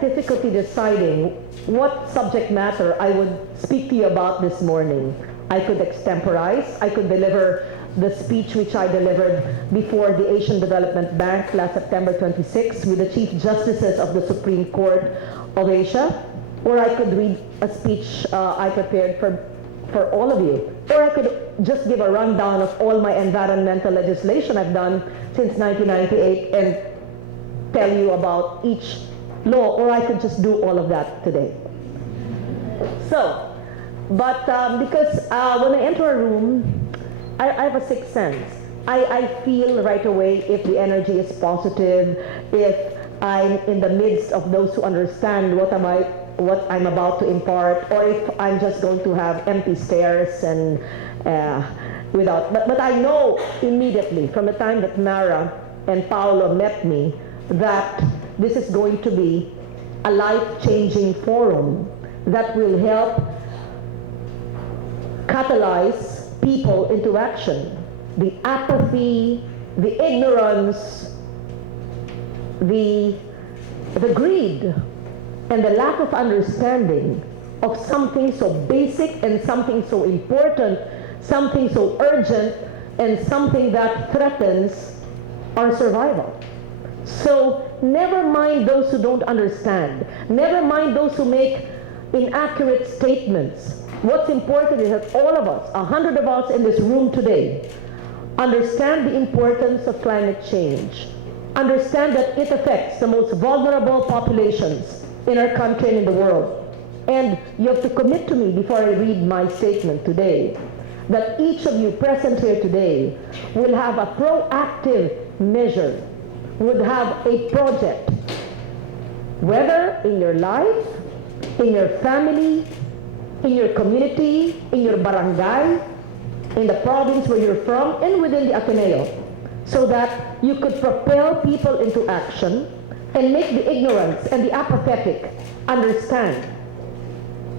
had difficulty deciding what subject matter I would speak to you about this morning. I could extemporize, I could deliver the speech which I delivered before the Asian Development Bank last September 26 with the Chief Justices of the Supreme Court of Asia, or I could read a speech I prepared for all of you, or I could just give a rundown of all my environmental legislation I've done since 1998 and tell you about each law, or I could just do all of that today. So, but because when I enter a room, I have a sixth sense. I feel right away if the energy is positive, if I'm in the midst of those who understand what I'm about to impart, or if I'm just going to have empty stares and without. But I know immediately from the time that Mara and Paolo met me that this is going to be a life-changing forum that will help catalyze people into action. The apathy, the ignorance, the greed, and the lack of understanding of something so basic and something so important, something so urgent, and something that threatens our survival. So never mind those who don't understand. Never mind those who make inaccurate statements. What's important is that all of us, 100 of us in this room today, understand the importance of climate change. Understand that it affects the most vulnerable populations in our country and in the world. And you have to commit to me before I read my statement today that each of you present here today will have a proactive measure, would have a project, whether in your life, in your family, in your community, in your barangay, in the province where you're from, and within the Ateneo, so that you could propel people into action and make the ignorance and the apathetic understand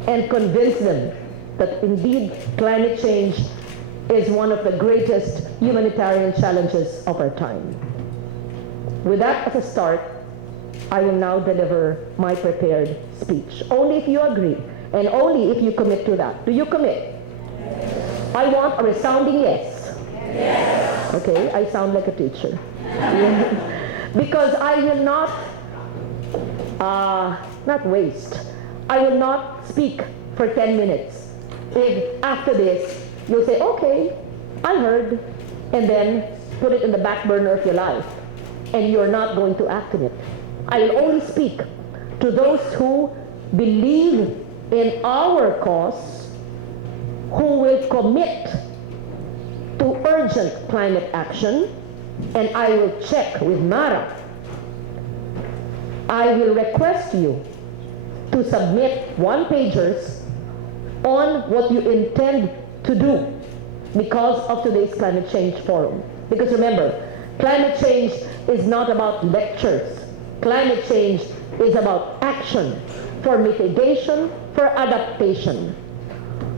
and convince them that indeed climate change is one of the greatest humanitarian challenges of our time. With that as a start, I will now deliver my prepared speech. Only if you agree, and only if you commit to that. Do you commit? Yes. I want a resounding yes. Yes. Okay, I sound like a teacher. Because I will not waste. I will not speak for 10 minutes. If after this, you'll say, okay, I heard, and then put it in the back burner of your life, and you're not going to act in it. I will only speak to those who believe in our cause, who will commit to urgent climate action, and I will check with Mara. I will request you to submit one-pagers on what you intend to do because of today's climate change forum. Because remember, climate change is not about lectures. Climate change is about action for mitigation, for adaptation.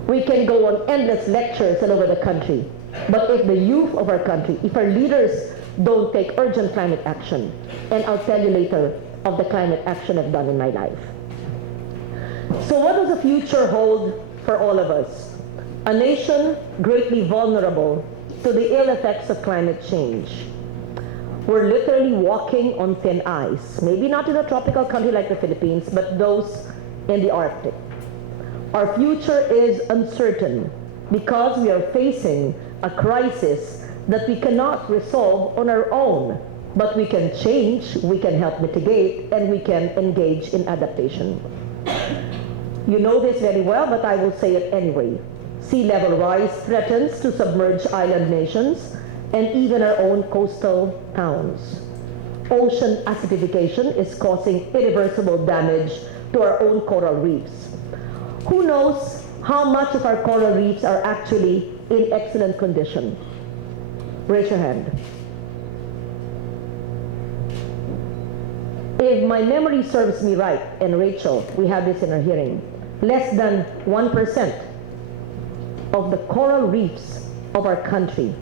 We can go on endless lectures all over the country, but if the youth of our country, if our leaders don't take urgent climate action, and I'll tell you later of the climate action I've done in my life. So what does the future hold for all of us? A nation greatly vulnerable to the ill effects of climate change. We're literally walking on thin ice, maybe not in a tropical country like the Philippines, but those in the Arctic. Our future is uncertain because we are facing a crisis that we cannot resolve on our own, but we can change, we can help mitigate, and we can engage in adaptation. You know this very well, but I will say it anyway. Sea level rise threatens to submerge island nations and even our own coastal towns. Ocean acidification is causing irreversible damage to our own coral reefs. Who knows how much of our coral reefs are actually in excellent condition? Raise your hand. If my memory serves me right, and Rachel, we had this in our hearing, less than 1% of the coral reefs of our country,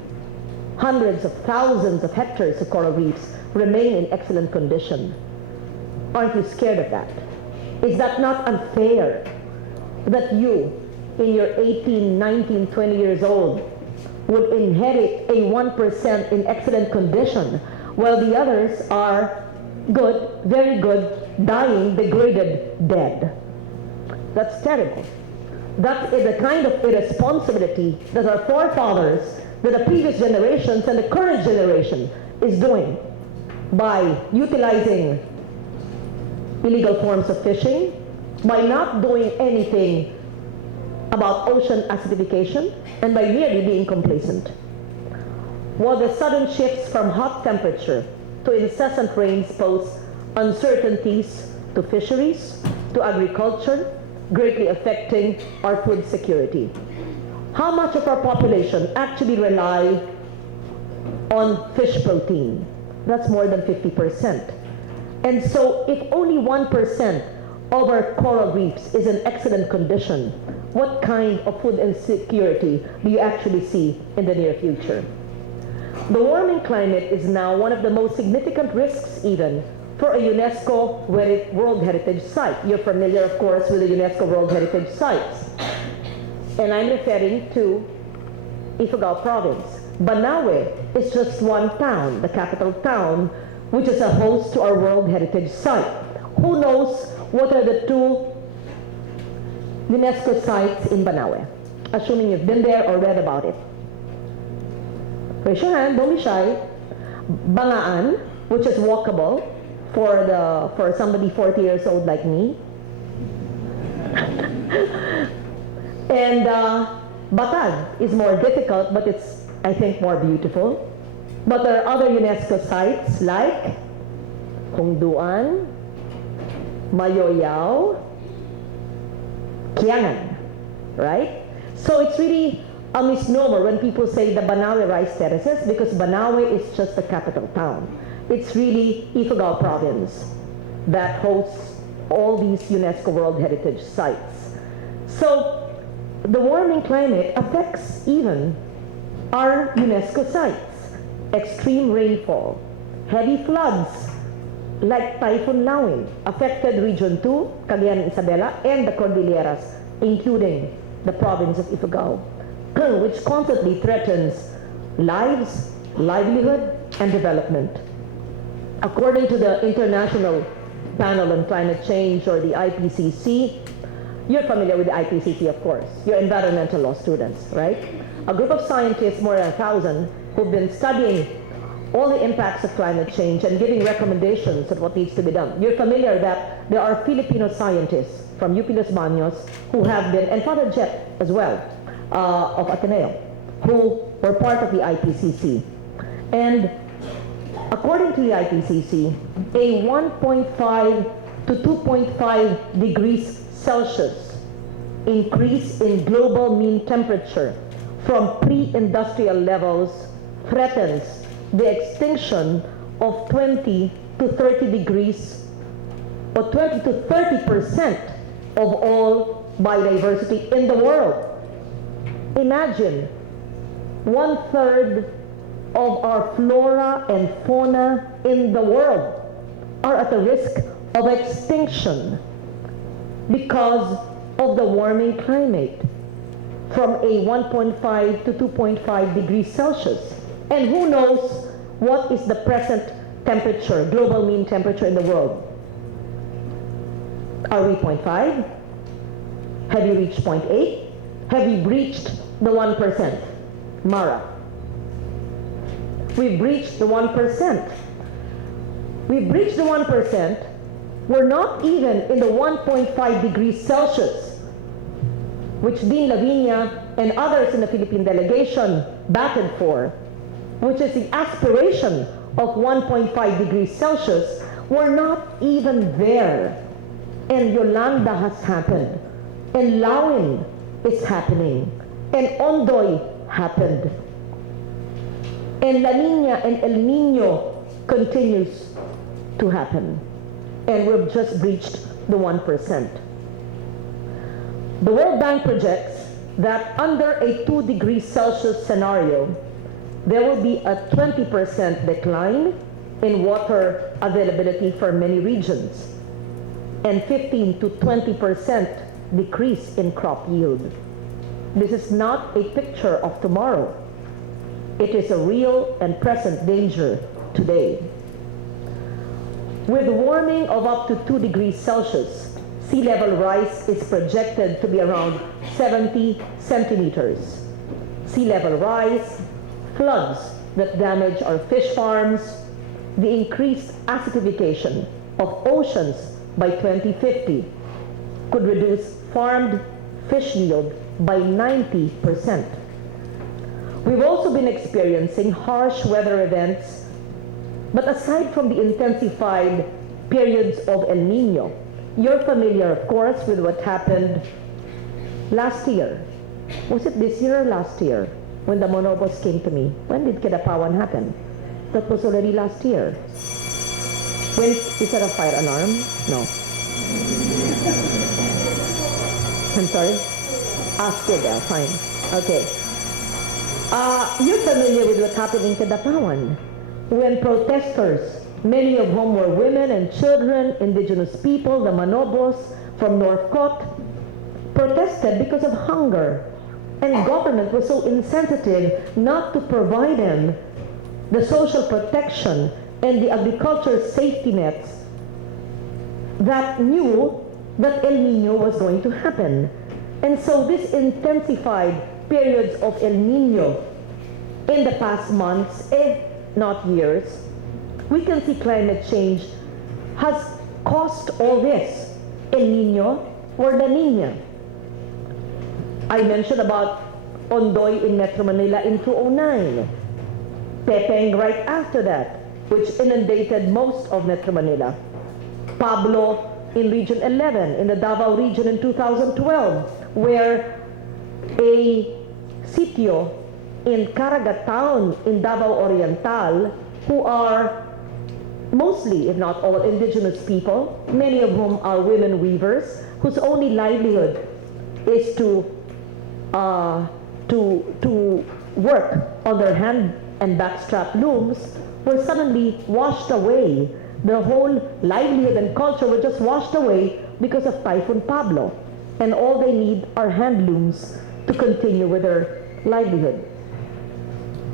hundreds of thousands of hectares of coral reefs, remain in excellent condition. Aren't you scared of that? Is that not unfair that you, in your 18, 19, 20 years old, would inherit a 1% in excellent condition, while the others are good, very good, dying, degraded, dead? That's terrible. That is the kind of irresponsibility that our forefathers, that the previous generations and the current generation is doing by utilizing illegal forms of fishing, by not doing anything about ocean acidification, and by merely being complacent. While the sudden shifts from hot temperature to incessant rains pose uncertainties to fisheries, to agriculture, greatly affecting our food security. How much of our population actually rely on fish protein? That's more than 50%. And so if only 1% of our coral reefs is in excellent condition, what kind of food insecurity do you actually see in the near future? The warming climate is now one of the most significant risks even for a UNESCO World Heritage Site. You're familiar, of course, with the UNESCO World Heritage Sites. And I'm referring to Ifugao Province. Banaue is just one town, the capital town, which is a host to our World Heritage Site. Who knows what are the two UNESCO sites in Banaue? Assuming you've been there or read about it. Raise your hand, don't be shy. Bangaan, which is walkable for somebody 40 years old like me. And Batag is more difficult, but it's, I think, more beautiful. But there are other UNESCO sites like Hongduan, Mayoyao, Kiangan, right? So it's really a misnomer when people say the Banaue rice terraces, because Banaue is just the capital town. It's really Ifugao Province that hosts all these UNESCO World Heritage Sites. So the warming climate affects even our UNESCO sites. Extreme rainfall, heavy floods like Typhoon Lawin affected Region 2, Cagayan and Isabela, and the Cordilleras, including the province of Ifugao, which constantly threatens lives, livelihood, and development. According to the International Panel on Climate Change, or the IPCC, you're familiar with the IPCC, of course. You're environmental law students, right? A group of scientists, more than 1,000, who've been studying all the impacts of climate change and giving recommendations on what needs to be done. You're familiar that there are Filipino scientists from UP Los Baños who have been, and Father Jet as well, of Ateneo, who were part of the IPCC. And according to the IPCC, a 1.5 to 2.5 degrees Celsius increase in global mean temperature from pre-industrial levels threatens the extinction of 20 to 30 degrees, or 20 to 30% of all biodiversity in the world. Imagine 1/3 of our flora and fauna in the world are at the risk of extinction because of the warming climate from a 1.5 to 2.5 degrees Celsius. And who knows what is the present temperature, global mean temperature in the world? Are we 0.5? Have you reached 0.8? Have we breached the 1%? Mara. We've breached the 1%. We've breached the 1%. We're not even in the 1.5 degrees Celsius, which Dean Lavinia and others in the Philippine delegation battled for, which is the aspiration of 1.5 degrees Celsius. We're not even there. And Yolanda has happened. And Lawin is happening. And Ondoy happened. And La Nina and El Nino continues to happen. And we've just breached the 1%. The World Bank projects that under a 2 degrees Celsius scenario, there will be a 20% decline in water availability for many regions. and 15 to 20% decrease in crop yield. This is not a picture of tomorrow. It is a real and present danger today. With warming of up to 2 degrees Celsius, sea level rise is projected to be around 70 centimeters. Sea level rise, floods that damage our fish farms, the increased acidification of oceans by 2050 could reduce farmed fish yield by 90%. We've also been experiencing harsh weather events, but aside from the intensified periods of El Nino, you're familiar, of course, with what happened last year. Was it this year or last year when the Monobos came to me? When did Kidapawan happen? That was already last year. When, is that a fire alarm? No. I'm sorry? Still there, fine. Okay. You're familiar with what happened in Kidapawan when protesters, many of whom were women and children, indigenous people, the Manobos from Northcote, protested because of hunger. And government was so insensitive not to provide them the social protection and the agriculture safety nets that knew that El Nino was going to happen. And so this intensified periods of El Nino in the past months, if not years, we can see climate change has caused all this. El Nino or La Nina. I mentioned about Ondoy in Metro Manila in 2009. Pepeng right after that, which inundated most of Metro Manila. Pablo in Region 11, in the Davao region in 2012, where a sitio in Caraga town in Davao Oriental, who are mostly, if not all, indigenous people, many of whom are women weavers, whose only livelihood is to work on their hand and backstrap looms, were suddenly washed away. Their whole livelihood and culture were just washed away because of Typhoon Pablo. And all they need are hand looms to continue with their livelihood.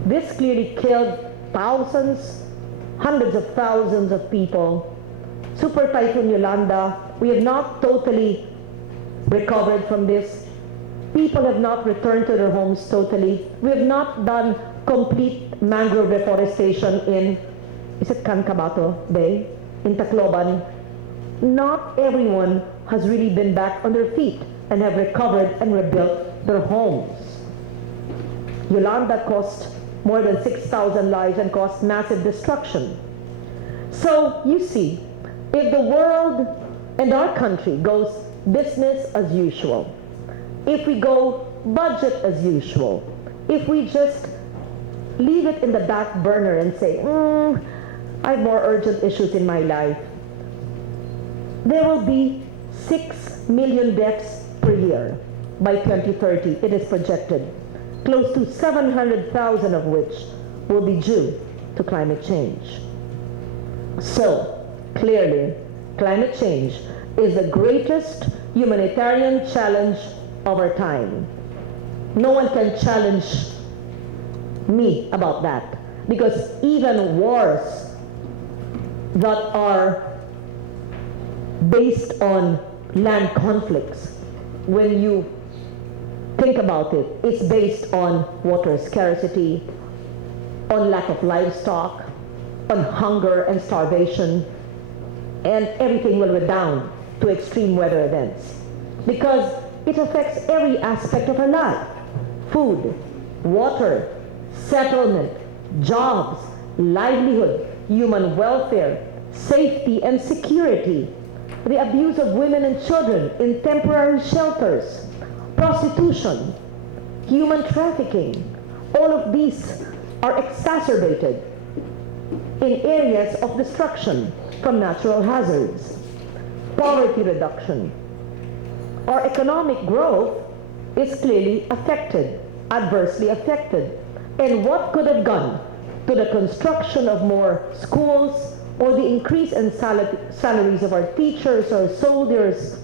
This clearly killed thousands, hundreds of thousands of people. Super Typhoon Yolanda, we have not totally recovered from this. People have not returned to their homes totally. We have not done complete mangrove reforestation in, is it Cancabato Bay? In Tacloban. Not everyone has really been back on their feet and have recovered and rebuilt their homes. Yolanda cost more than 6,000 lives and caused massive destruction. So you see, if the world and our country goes business as usual, if we go budget as usual, if we just leave it in the back burner and say, I have more urgent issues in my life, there will be 6 million deaths per year by 2030, it is projected, close to 700,000 of which will be due to climate change. So, clearly, climate change is the greatest humanitarian challenge of our time. No one can challenge me about that, because even wars that are based on land conflicts, when you think about it, it's based on water scarcity, on lack of livestock, on hunger and starvation, and everything will redound to extreme weather events, because it affects every aspect of our life: food, water, settlement, jobs, livelihood, human welfare, safety and security, the abuse of women and children in temporary shelters, prostitution, human trafficking. All of these are exacerbated in areas of destruction from natural hazards. Poverty reduction. Our economic growth is clearly affected, adversely affected. And what could have gone to the construction of more schools, or the increase in salaries of our teachers, our soldiers,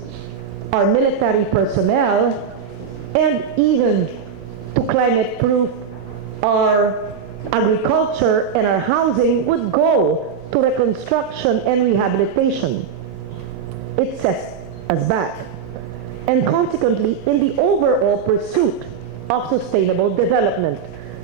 our military personnel, and even to climate-proof our agriculture and our housing would go to reconstruction and rehabilitation. It sets us back. And consequently, in the overall pursuit of sustainable development.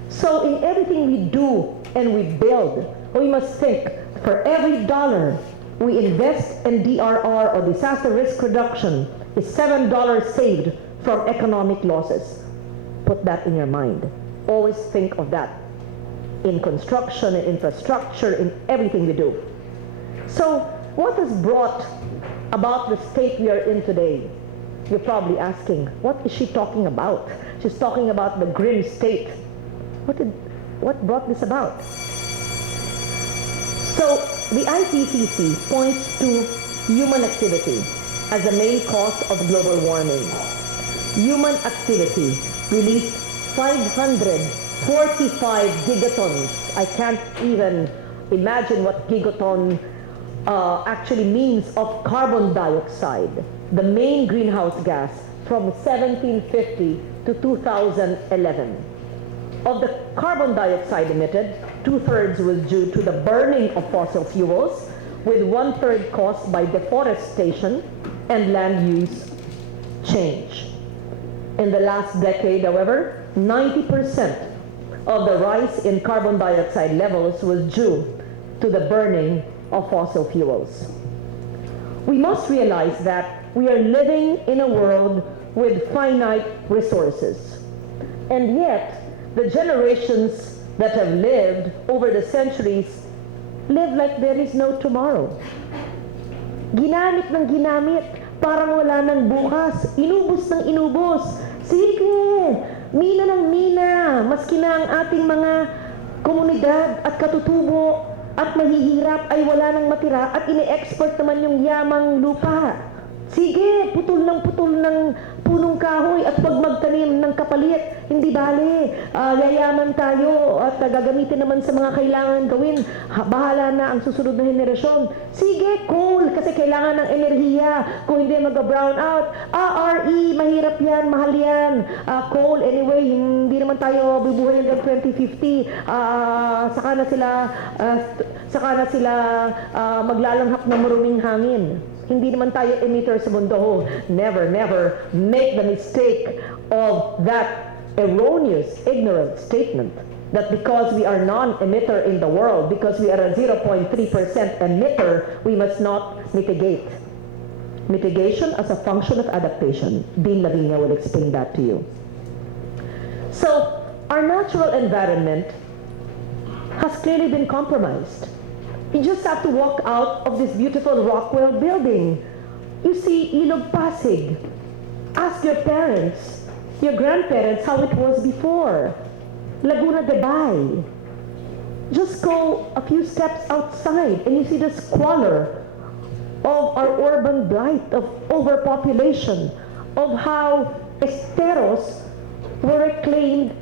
So in everything we do and we build, we must think for every dollar we invest in DRR or disaster risk reduction is $7 saved from economic losses. Put that in your mind. Always think of that in construction and infrastructure, in everything we do. So what has brought about the state we are in today? You're probably asking, what is she talking about? She's talking about the grim state. What brought this about? So the IPCC points to human activity as the main cause of global warming. Human activity released 545 gigatons. I can't even imagine what gigaton actually means of carbon dioxide, the main greenhouse gas, from 1750 to 2011. Of the carbon dioxide emitted, 2/3 was due to the burning of fossil fuels, with 1/3 caused by deforestation and land use change. In the last decade, however, 90% of the rise in carbon dioxide levels was due to the burning of fossil fuels. We must realize that we are living in a world with finite resources. And yet, the generations that have lived over the centuries live like there is no tomorrow. Ginamit ng ginamit, parang wala ng bukas. Inubos ng inubos. Sige, mina ng mina, maski na ang ating mga komunidad at katutubo at mahihirap ay wala nang matira at ini-export naman yung yamang lupa. Sige, putol ng punong kahoy at pag magtanim ng kapalit, hindi bale, yayaman tayo at gagamitin naman sa mga kailangan gawin. Bahala na ang susunod na henerasyon. Sige, coal, kasi kailangan ng enerhiya. Kung hindi mag-brown out, RE, mahirap yan, mahal yan. Coal, anyway, hindi naman tayo bubuhay hanggang 2050. Saka na sila maglalanghap ng maruming hangin. Hindi naman tayo emitter sa mundo. Never, never make the mistake of that erroneous, ignorant statement that because we are non-emitter in the world, because we are a 0.3% emitter, we must not mitigate. Mitigation as a function of adaptation. Dean Lavinia will explain that to you. So, our natural environment has clearly been compromised. You just have to walk out of this beautiful Rockwell building. You see Ilog Pasig. Ask your parents, your grandparents, how it was before. Laguna de Bay. Just go a few steps outside and you see the squalor of our urban blight, of overpopulation, of how esteros were reclaimed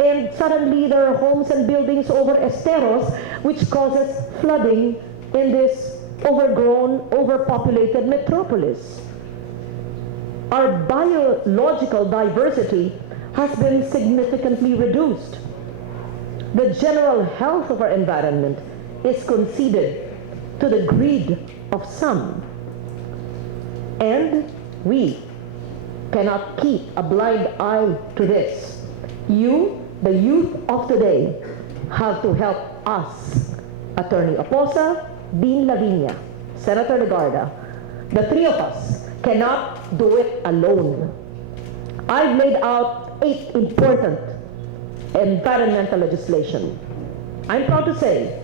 and suddenly there are homes and buildings over esteros, which causes flooding in this overgrown, overpopulated metropolis. Our biological diversity has been significantly reduced. The general health of our environment is conceded to the greed of some. And we cannot keep a blind eye to this. You, the youth of today, have to help us. Attorney Oposa, Dean Lavinia, Senator Legarda, the three of us cannot do it alone. I've laid out 8 important environmental legislation. I'm proud to say,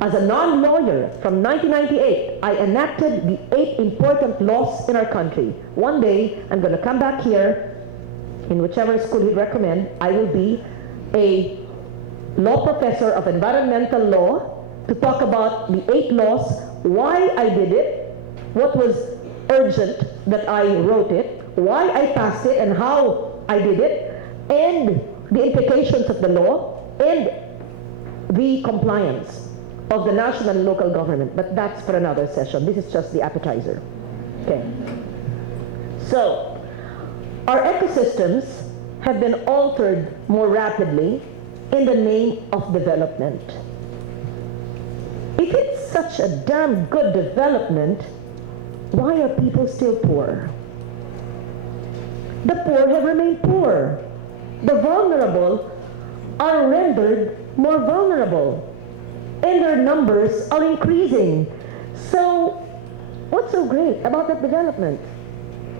as a non-lawyer from 1998, I enacted the 8 important laws in our country. One day, I'm going to come back here, in whichever school he'd recommend, I will be a law professor of environmental law to talk about the 8 laws, why I did it, what was urgent that I wrote it, why I passed it and how I did it, and the implications of the law and the compliance. of the national and local government, but that's for another session. This is just the appetizer. Okay. So, our ecosystems have been altered more rapidly in the name of development. If it's such a damn good development, why are people still poor? The poor have remained poor. The vulnerable are rendered more vulnerable, and their numbers are increasing. So, what's so great about that development?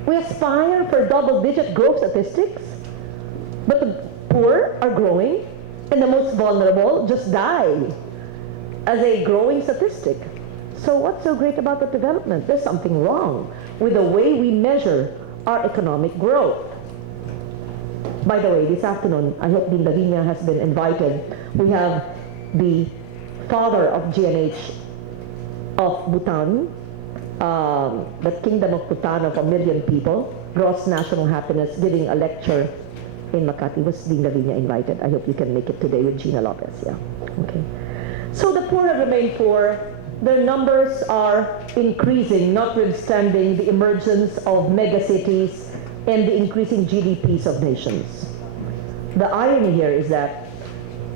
We aspire for double-digit growth statistics, but the poor are growing, and the most vulnerable just die as a growing statistic. So what's so great about the development? There's something wrong with the way we measure our economic growth. By the way, this afternoon, I hope Dean Lavinia has been invited. We have the father of GNH of Bhutan, the Kingdom of Bhutan of 1 million people, gross national happiness, giving a lecture in Makati. Was Dean Lavinia invited? I hope you can make it today with Gina Lopez. Yeah. Okay. So the poor have remained poor. Their numbers are increasing, notwithstanding the emergence of megacities and the increasing GDPs of nations. The irony here is that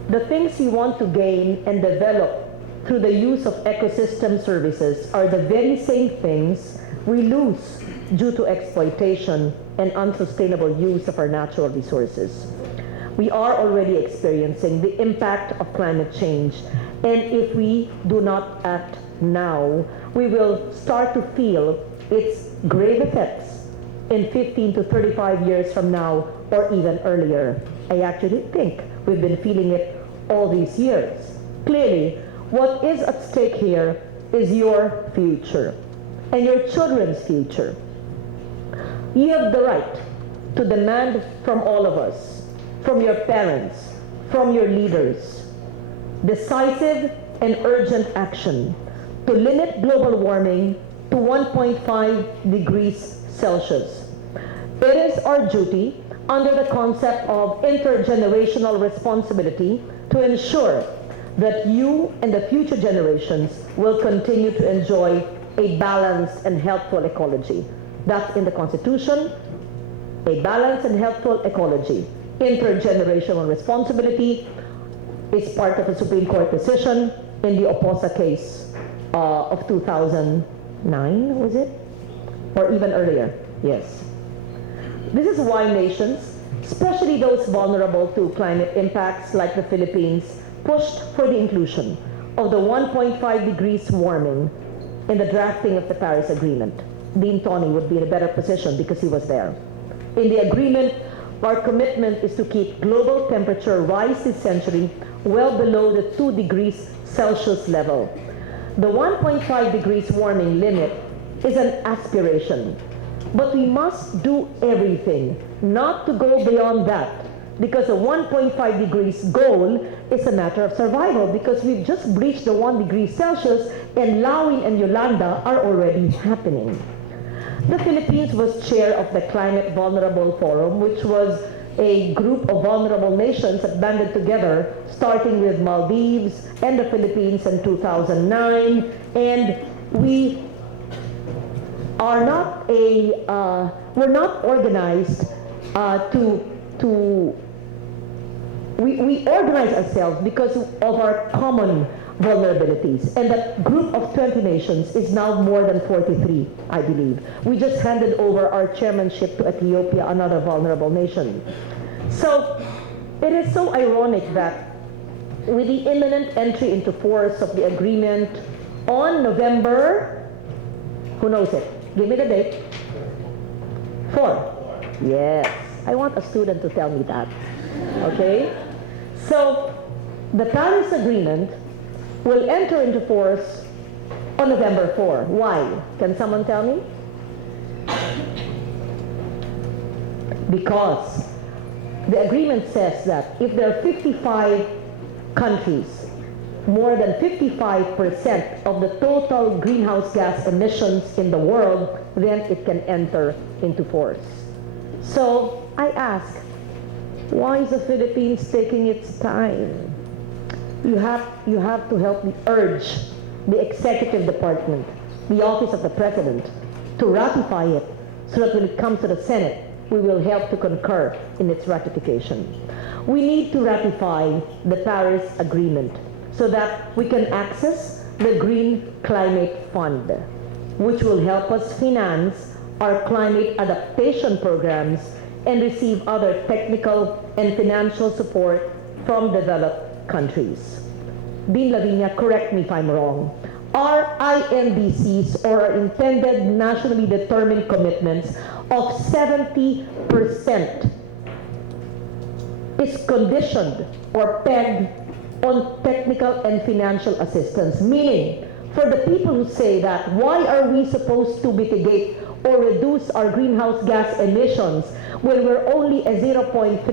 the things we want to gain and develop through the use of ecosystem services are the very same things we lose due to exploitation and unsustainable use of our natural resources. We are already experiencing the impact of climate change, and if we do not act now, we will start to feel its grave effects in 15 to 35 years from now, or even earlier. I actually think we've been feeling it all these years. Clearly, what is at stake here is your future and your children's future. You have the right to demand from all of us, from your parents, from your leaders, decisive and urgent action to limit global warming to 1.5 degrees Celsius. It is our duty under the concept of intergenerational responsibility to ensure that you and the future generations will continue to enjoy a balanced and healthful ecology. That's in the Constitution, a balanced and healthful ecology. Intergenerational responsibility is part of a Supreme Court decision in the Oposa case of 2009, was it? Or even earlier, yes. This is why nations, especially those vulnerable to climate impacts like the Philippines, pushed for the inclusion of the 1.5 degrees warming in the drafting of the Paris Agreement. Dean Tony would be in a better position because he was there. In the agreement, our commitment is to keep global temperature rise this century well below the 2 degrees Celsius level. The 1.5 degrees warming limit is an aspiration, but we must do everything not to go beyond that, because the 1.5 degrees goal is a matter of survival, because we've just breached the 1 degree Celsius and Lawi and Yolanda are already happening. The Philippines was chair of the Climate Vulnerable Forum, which was a group of vulnerable nations that banded together, starting with Maldives and the Philippines in 2009, and we are not we're not organized we organize ourselves because of our common vulnerabilities, and that group of 20 nations is now more than 43, I believe. We just handed over our chairmanship to Ethiopia, another vulnerable nation. So it is so ironic that with the imminent entry into force of the agreement on November, who knows it? Give me the date. 4. Yes. I want a student to tell me that. Okay? So the Paris Agreement will enter into force on November 4. Why? Can someone tell me? Because the agreement says that if there are 55 countries, more than 55% of the total greenhouse gas emissions in the world, then it can enter into force. So I ask, why is the Philippines taking its time? you have to help me urge the executive department, the office of the president, to ratify it so that when it comes to the Senate, we will help to concur in its ratification. We need to ratify the Paris Agreement so that we can access the Green Climate Fund, which will help us finance our climate adaptation programs and receive other technical and financial support from developed countries. Dean Lavinia, correct me if I'm wrong. Our INDCs, or our intended nationally determined commitments of 70% is conditioned or pegged on technical and financial assistance, meaning for the people who say that why are we supposed to mitigate or reduce our greenhouse gas emissions when we're only a 0.3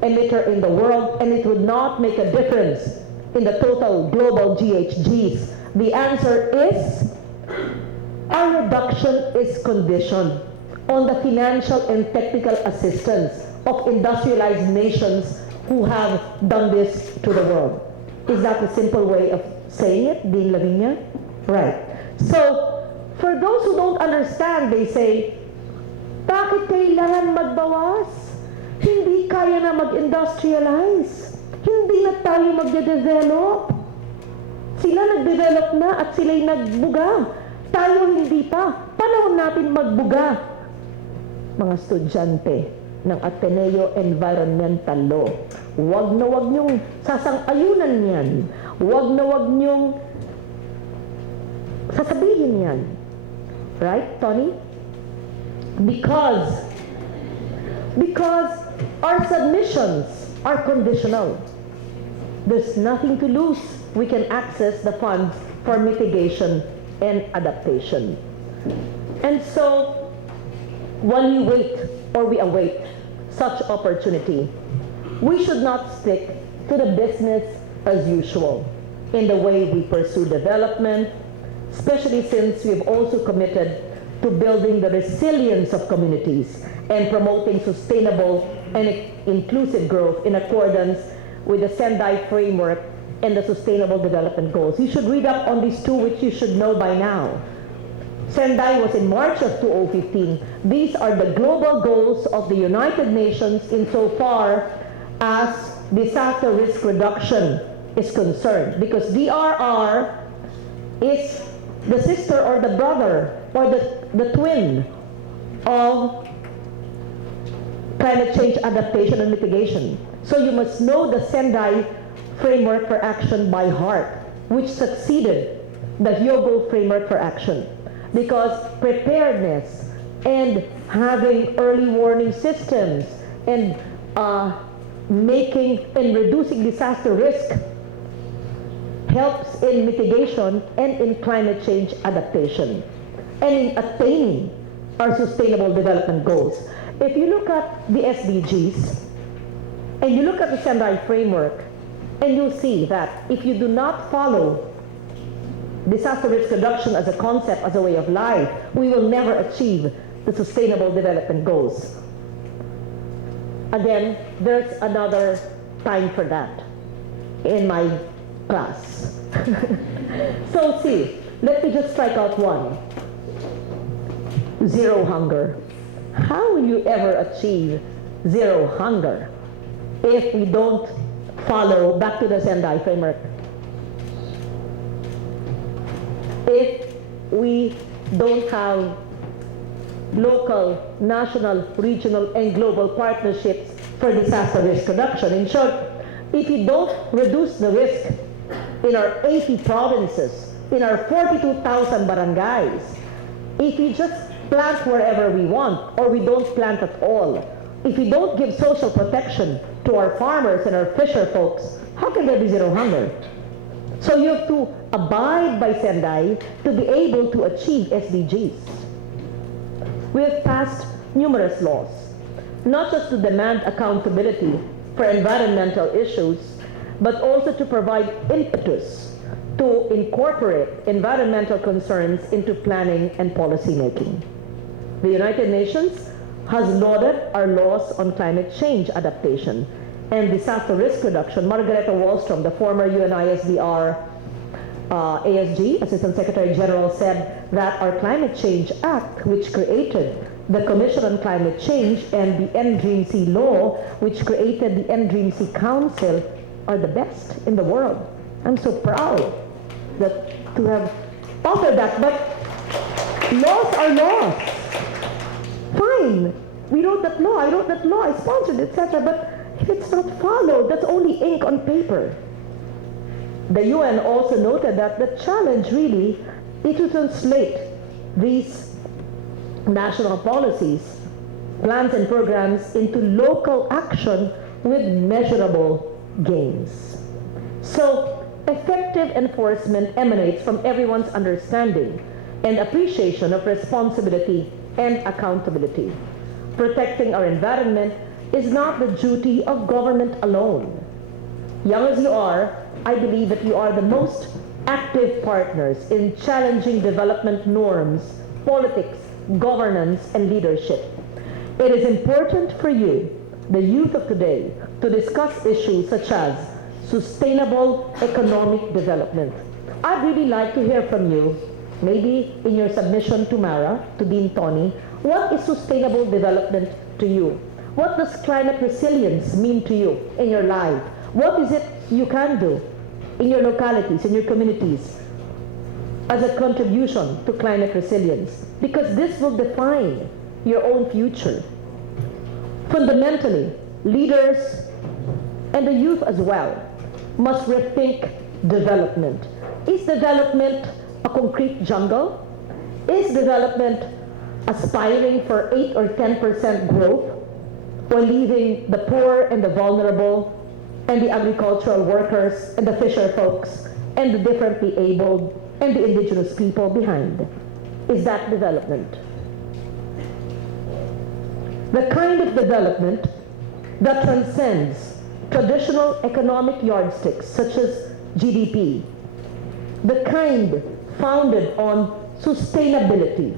emitter in the world and it would not make a difference in the total global GHGs? The answer is our reduction is conditioned on the financial and technical assistance of industrialized nations who have done this to the world. Is that a simple way of saying it, Dean Lavinia? Right. So, for those who don't understand, they say, bakit kailangan magbawas? Hindi kaya na mag-industrialize. Hindi na tayo magde-develop. Sila nag-develop na at sila'y nagbuga. Tayo hindi pa. Panahon natin magbuga. Mga estudyante ng Ateneo Environmental Law, wag na wag niyong sasang-ayunan yan. Wag na wag niyong sasabihin yan. Right, Tony? Because our submissions are conditional. There's nothing to lose. We can access the funds for mitigation and adaptation. And so, while we wait or we await such opportunity, we should not stick to the business as usual in the way we pursue development, especially since we've also committed to building the resilience of communities and promoting sustainable and inclusive growth in accordance with the Sendai framework and the Sustainable Development Goals. You should read up on these two, which you should know by now. Sendai was in March of 2015. These are the global goals of the United Nations insofar as disaster risk reduction is concerned, because DRR is the sister or the brother or the twin of climate change adaptation and mitigation. So you must know the Sendai framework for action by heart, which succeeded the Hyogo framework for action, because preparedness and having early warning systems and making and reducing disaster risk helps in mitigation and in climate change adaptation and in attaining our sustainable development goals. If you look at the SDGs and you look at the Sendai framework, and you'll see that if you do not follow disaster risk reduction as a concept, as a way of life, we will never achieve the sustainable development goals. Again, there's another time for that in my class. So see, let me just strike out one. Zero hunger. How will you ever achieve zero hunger if we don't follow back to the Sendai framework? If we don't have local, national, regional, and global partnerships for disaster risk reduction. In short, if you don't reduce the risk in our 80 provinces, in our 42,000 barangays, if we just plant wherever we want, or we don't plant at all, if we don't give social protection to our farmers and our fisher folks, how can there be zero hunger? So you have to abide by Sendai to be able to achieve SDGs. We have passed numerous laws, not just to demand accountability for environmental issues, but also to provide impetus to incorporate environmental concerns into planning and policy making. The United Nations has lauded our laws on climate change adaptation and disaster risk reduction, Margareta Wallstrom, the former UNISDR ASG, Assistant Secretary General, said that our Climate Change Act, which created the Commission on Climate Change, and the NDREAM-C law, which created the NDREAM-C Council, are the best in the world. I'm so proud to have authored that, but laws are laws. Fine, we wrote that law, I wrote that law, I sponsored it, etc., but if it's not followed, that's only ink on paper. The UN also noted that the challenge really is to translate these national policies, plans and programs into local action with measurable gains. So effective enforcement emanates from everyone's understanding and appreciation of responsibility and accountability. Protecting our environment is not the duty of government alone. Young as you are, I believe that you are the most active partners in challenging development norms, politics, governance, and leadership. It is important for you, the youth of today, to discuss issues such as sustainable economic development. I'd really like to hear from you, maybe in your submission to Mara, to Dean Tony, what is sustainable development to you? What does climate resilience mean to you in your life? What is it you can do in your localities, in your communities, as a contribution to climate resilience? Because this will define your own future. Fundamentally, leaders and the youth as well must rethink development. Is development a concrete jungle? Is development aspiring for 8 or 10% growth while leaving the poor and the vulnerable and the agricultural workers and the fisher folks and the differently abled and the indigenous people behind? Is that development? The kind of development that transcends traditional economic yardsticks such as GDP, the kind founded on sustainability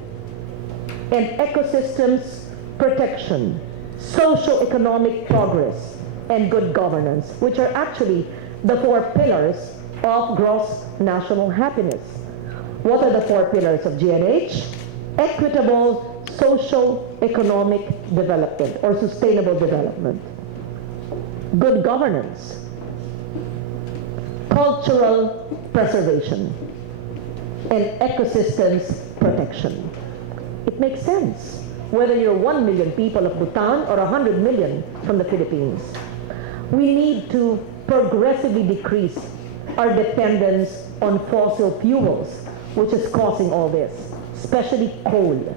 and ecosystems protection, socio-economic progress, and good governance, which are actually the 4 pillars of gross national happiness. What are the 4 pillars of GNH? Equitable socio-economic development or sustainable development, good governance, cultural preservation, and ecosystems protection. It makes sense whether you're 1 million people of Bhutan or 100 million from the Philippines. We need to progressively decrease our dependence on fossil fuels, which is causing all this, especially coal,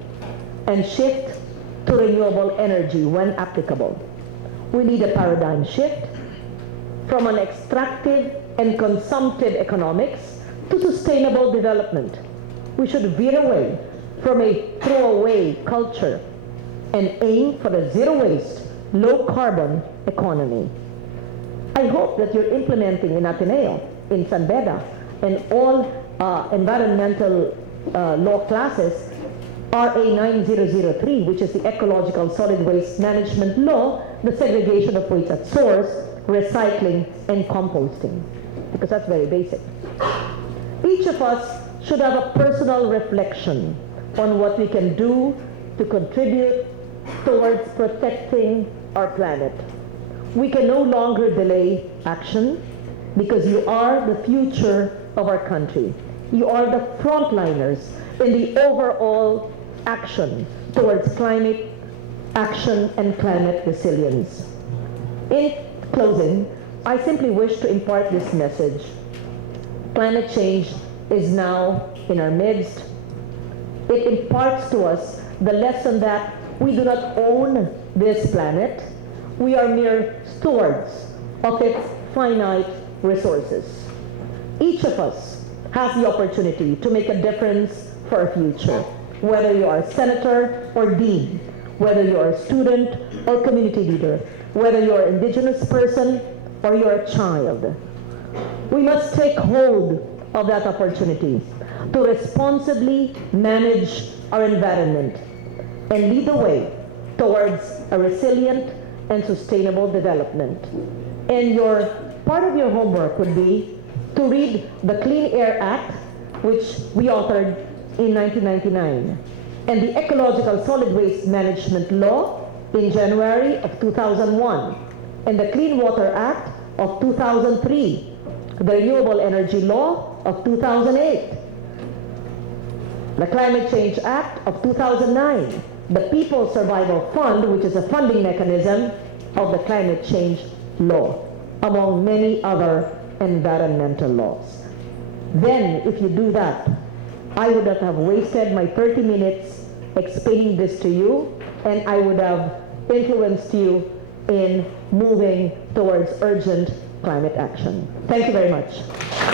and shift to renewable energy when applicable. We need a paradigm shift from an extractive and consumptive economics to sustainable development. We should veer away from a throwaway culture and aim for a zero-waste, low-carbon economy. I hope that you're implementing in Ateneo, in San Beda, and all environmental law classes, RA 9003, which is the Ecological Solid Waste Management Law, the segregation of waste at source, recycling, and composting, because that's very basic. Each of us should have a personal reflection on what we can do to contribute towards protecting our planet. We can no longer delay action because you are the future of our country. You are the frontliners in the overall action towards climate action and climate resilience. In closing, I simply wish to impart this message. Climate change is now in our midst. It imparts to us the lesson that we do not own this planet. We are mere stewards of its finite resources. Each of us has the opportunity to make a difference for our future, whether you are a senator or dean, whether you are a student or community leader, whether you are an indigenous person or you are a child. We must take hold of that opportunity to responsibly manage our environment and lead the way towards a resilient and sustainable development. And part of your homework would be to read the Clean Air Act, which we authored in 1999, and the Ecological Solid Waste Management Law in January of 2001, and the Clean Water Act of 2003, the Renewable Energy Law of 2008, the Climate Change Act of 2009, the People's Survival Fund, which is a funding mechanism of the Climate Change Law, among many other environmental laws. Then, if you do that, I would not have wasted my 30 minutes explaining this to you, and I would have influenced you in moving towards urgent climate action. Thank you very much.